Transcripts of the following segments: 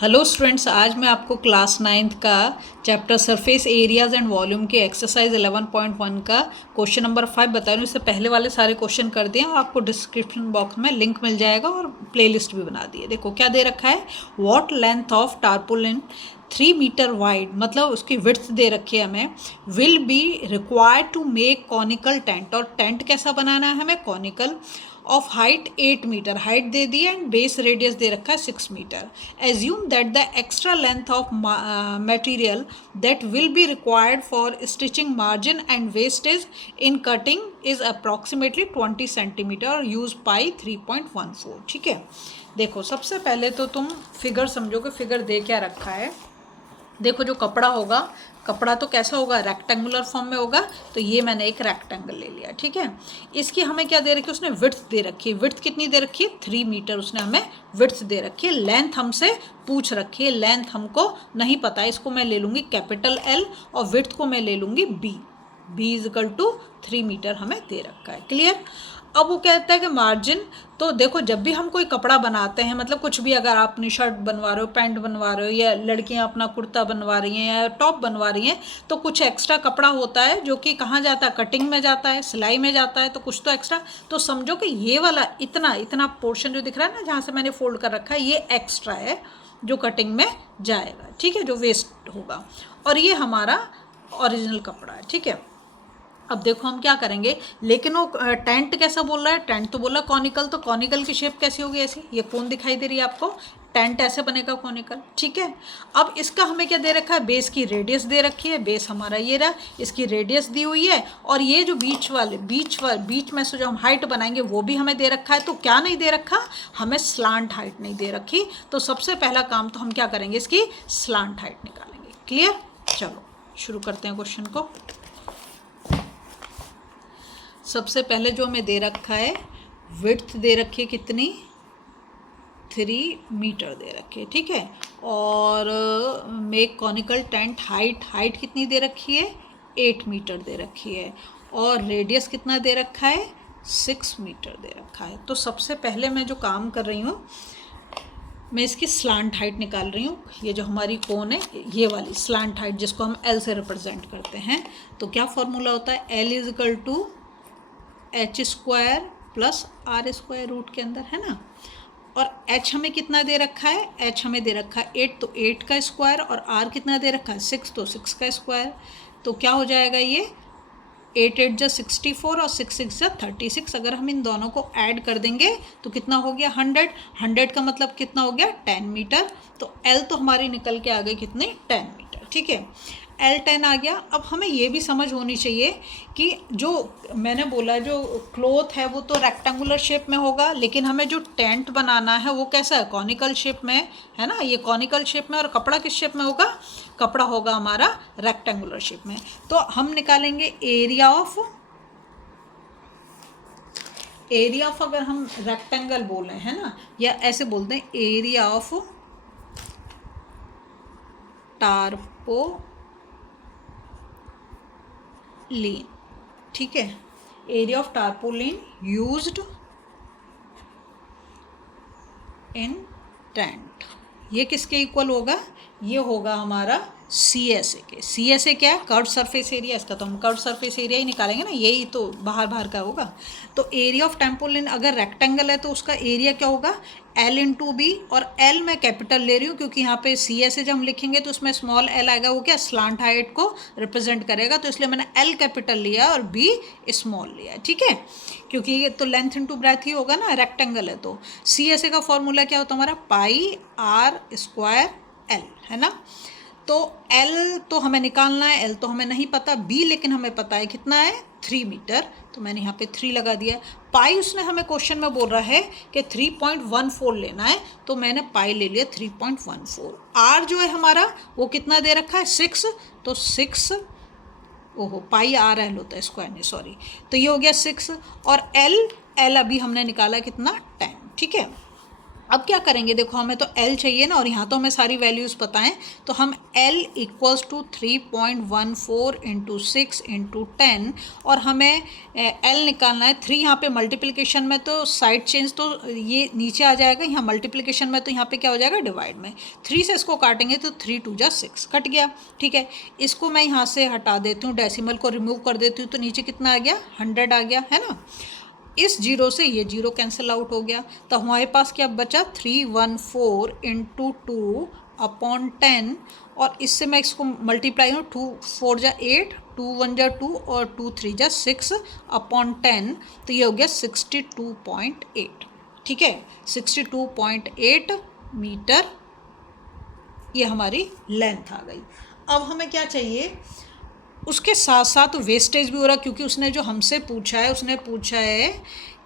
Hello students, आज मैं आपको क्लास 9th का chapter surface areas and volume के एक्सरसाइज 11.1 का क्वेश्चन नंबर 5 बता रही हूँ। इससे पहले वाले सारे क्वेश्चन कर दिए और आपको डिस्क्रिप्शन बॉक्स में लिंक मिल जाएगा और प्लेलिस्ट भी बना दी है। देखो क्या दे रखा है, what length of tarpaulin 3 metre wide, मतलब उसकी विड्थ दे रखी है हमें, will be required to make conical tent. और टेंट कैसा बनाना है हमें, conical, of height 8 metre, height दे दी है, एंड बेस रेडियस दे रखा है 6 metre. Assume that the extra length of material that will be required for stitching margin and wastage in cutting is approximately 20 centimetre और यूज पाई 3.14। ठीक है, देखो सबसे पहले तो तुम फिगर समझो कि फिगर दे क्या रखा है। देखो जो कपड़ा होगा, कपड़ा तो कैसा होगा, रेक्टेंगुलर फॉर्म में होगा, तो ये मैंने एक रेक्टेंगल ले लिया। ठीक है, इसकी हमें क्या दे रखी है, उसने विड्थ दे रखी है। विड्थ कितनी दे रखी है, 3 मीटर उसने हमें विड्थ दे रखी है। लेंथ हमसे पूछ रखी है, लेंथ हमको नहीं पता है, इसको मैं ले लूँगी कैपिटल L और विड्थ को मैं ले लूँगी B। B is equal to 3 metre हमें दे रखा है। क्लियर। अब वो कहता है कि मार्जिन, तो देखो जब भी हम कोई कपड़ा बनाते हैं, मतलब कुछ भी, अगर आप अपनी शर्ट बनवा रहे हो, पैंट बनवा रहे हो, या लड़कियां अपना कुर्ता बनवा रही हैं या टॉप बनवा रही हैं, तो कुछ एक्स्ट्रा कपड़ा होता है जो कि कहाँ जाता है, कटिंग में जाता है, सिलाई में जाता है, तो कुछ तो एक्स्ट्रा। तो समझो कि ये वाला इतना इतना पोर्शन जो दिख रहा है ना, जहाँ से मैंने फोल्ड कर रखा है, ये एक्स्ट्रा है जो कटिंग में जाएगा। ठीक है, जो वेस्ट होगा, और ये हमारा ओरिजिनल कपड़ा है। ठीक है, अब देखो हम क्या करेंगे, लेकिन वो टेंट कैसा बोल रहा है, टेंट तो बोल रहा है कॉनिकल, तो कॉनिकल की शेप कैसी होगी, ऐसी, ये कौन दिखाई दे रही है आपको, टेंट ऐसे बनेगा कॉनिकल। ठीक है, अब इसका हमें क्या दे रखा है, बेस की रेडियस दे रखी है, बेस हमारा ये रहा, इसकी रेडियस दी हुई है, और ये जो बीच में से जो हम हाइट बनाएंगे वो भी हमें दे रखा है। तो क्या नहीं दे रखा, हमें स्लांट हाइट नहीं दे रखी। तो सबसे पहला काम तो हम क्या करेंगे, इसकी स्लांट हाइट निकालेंगे। क्लियर, चलो शुरू करते हैं क्वेश्चन को। सबसे पहले जो हमें दे रखा है, विड्थ दे रखी है कितनी, 3 मीटर दे रखी है। ठीक है, और मेक कॉनिकल टेंट, हाइट कितनी दे रखी है, 8 मीटर दे रखी है, और रेडियस कितना दे रखा है, 6 मीटर दे रखा है। तो सबसे पहले मैं जो काम कर रही हूँ, मैं इसकी स्लांट हाइट निकाल रही हूँ। ये जो हमारी कोन है, ये वाली स्लांट हाइट जिसको हम L से रिप्रेजेंट करते हैं, तो क्या फॉर्मूला होता है, L is equal to H square plus R square root के अंदर, है ना। और H हमें कितना दे रखा है, H हमें दे रखा है 8, तो 8 का स्क्वायर, और R कितना दे रखा है 6, तो 6 का स्क्वायर। तो क्या हो जाएगा, ये 8 8 जा 64 और 6 6 जा 36। अगर हम इन दोनों को ऐड कर देंगे तो कितना हो गया, 100 का मतलब कितना हो गया, 10 मीटर। तो L तो हमारी निकल के आ गई कितनी, 10 मीटर। ठीक है, L 10 आ गया। अब हमें ये भी समझ होनी चाहिए कि जो मैंने बोला, जो क्लॉथ है वो तो रेक्टेंगुलर शेप में होगा, लेकिन हमें जो टेंट बनाना है वो कैसा है, कॉनिकल शेप में है ना। ये कॉनिकल शेप में, और कपड़ा किस शेप में होगा, कपड़ा होगा हमारा रेक्टेंगुलर शेप में। तो हम निकालेंगे एरिया ऑफ अगर हम रेक्टेंगल बोल रहे हैं ना, या ऐसे बोलते हैं एरिया ऑफ टारपोलिन। ठीक है, area of tarpaulin used in tent, ये किसके इक्वल होगा, ये होगा हमारा CSA के। CSA क्या है, कर्व सरफेस एरिया, इसका तो हम कर्व सरफेस एरिया ही निकालेंगे ना, यही तो बाहर का होगा। तो एरिया ऑफ टेम्पोलिन अगर रेक्टेंगल है तो उसका एरिया क्या होगा, L इंटू बी, और L मैं कैपिटल ले रही हूँ क्योंकि यहाँ पे CSA जब हम लिखेंगे तो उसमें स्मॉल l आएगा, वो क्या स्लांट हाइट को रिप्रेजेंट करेगा, तो इसलिए मैंने L कैपिटल लिया और B स्मॉल लिया। ठीक है, क्योंकि ये तो लेंथ इंटू ब्रेथ ही होगा ना, रेक्टेंगल है। तो CSA का फॉर्मूला क्या होता है हमारा, पाई R स्क्वायर L, है ना। तो L तो हमें निकालना है, L तो हमें नहीं पता, B लेकिन हमें पता है कितना है, 3 मीटर, तो मैंने यहाँ पे 3 लगा दिया। पाई उसने हमें क्वेश्चन में बोल रहा है कि 3.14 लेना है, तो मैंने पाई ले लिया 3.14। R जो है हमारा वो कितना दे रखा है, 6, तो 6, ओहो पाई RL होता है, स्क्वायर नहीं, सॉरी, तो ये हो गया 6, और L अभी हमने निकाला कितना, 10। ठीक है, अब क्या करेंगे, देखो हमें तो L चाहिए ना, और यहाँ तो हमें सारी वैल्यूज़ पता हैं, तो हम L equals to 3.14 into 6 into 10, और हमें L निकालना है। 3 यहाँ पे मल्टीप्लिकेशन में तो साइड चेंज तो ये नीचे आ जाएगा, यहाँ मल्टीप्लिकेशन में तो यहाँ पे क्या हो जाएगा, डिवाइड में। 3 से इसको काटेंगे तो 3 2 जा 6 कट गया, ठीक है। इसको मैं यहाँ से हटा देती हूँ, डेसिमल को रिमूव कर देती हूँ, तो नीचे कितना आ गया, 100 आ गया, है ना। इस जीरो से ये जीरो कैंसिल आउट हो गया, तो हमारे पास क्या बचा, 314 इंटू 2 अपॉन 10, और इससे मैं इसको मल्टीप्लाई हूँ, 2 4 जा 8, 2 1 जा 2 और 2 3 जा 6 अपॉन 10, तो ये हो गया 62.8, ठीक है। 62.8 मीटर ये हमारी लेंथ आ गई। अब हमें क्या चाहिए, उसके साथ साथ वेस्टेज भी हो रहा, क्योंकि उसने जो हमसे पूछा है, उसने पूछा है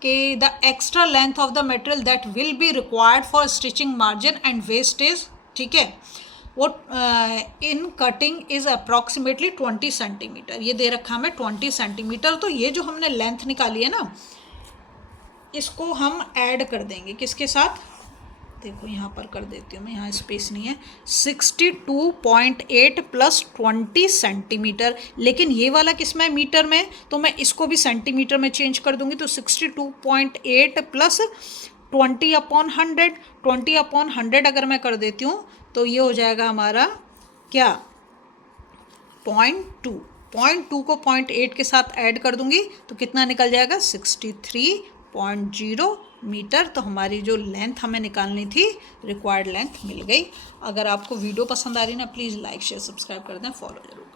कि the extra length of the material that will be required for stitching margin and wastage, ठीक है, वो in cutting is approximately 20 centimetre, ये दे रखा हमें 20 सेंटीमीटर। तो ये जो हमने लेंथ निकाली है ना, इसको हम ऐड कर देंगे किसके साथ, देखो यहाँ पर कर देती हूँ मैं, यहाँ स्पेस नहीं है, 62.8 प्लस 20 सेंटीमीटर, लेकिन ये वाला किस में, मीटर में, तो मैं इसको भी सेंटीमीटर में चेंज कर दूंगी, तो 62.8 प्लस 20 अपॉन 100, 20 अपॉन 100 अगर मैं कर देती हूँ तो ये हो जाएगा हमारा क्या, 0.2 को 0.8 के साथ ऐड कर दूंगी तो कितना निकल जाएगा, 63.0 मीटर। तो हमारी जो लेंथ हमें निकालनी थी, रिक्वायर्ड लेंथ मिल गई। अगर आपको वीडियो पसंद आ रही है ना, प्लीज़ लाइक शेयर सब्सक्राइब कर दें, फॉलो जरूर।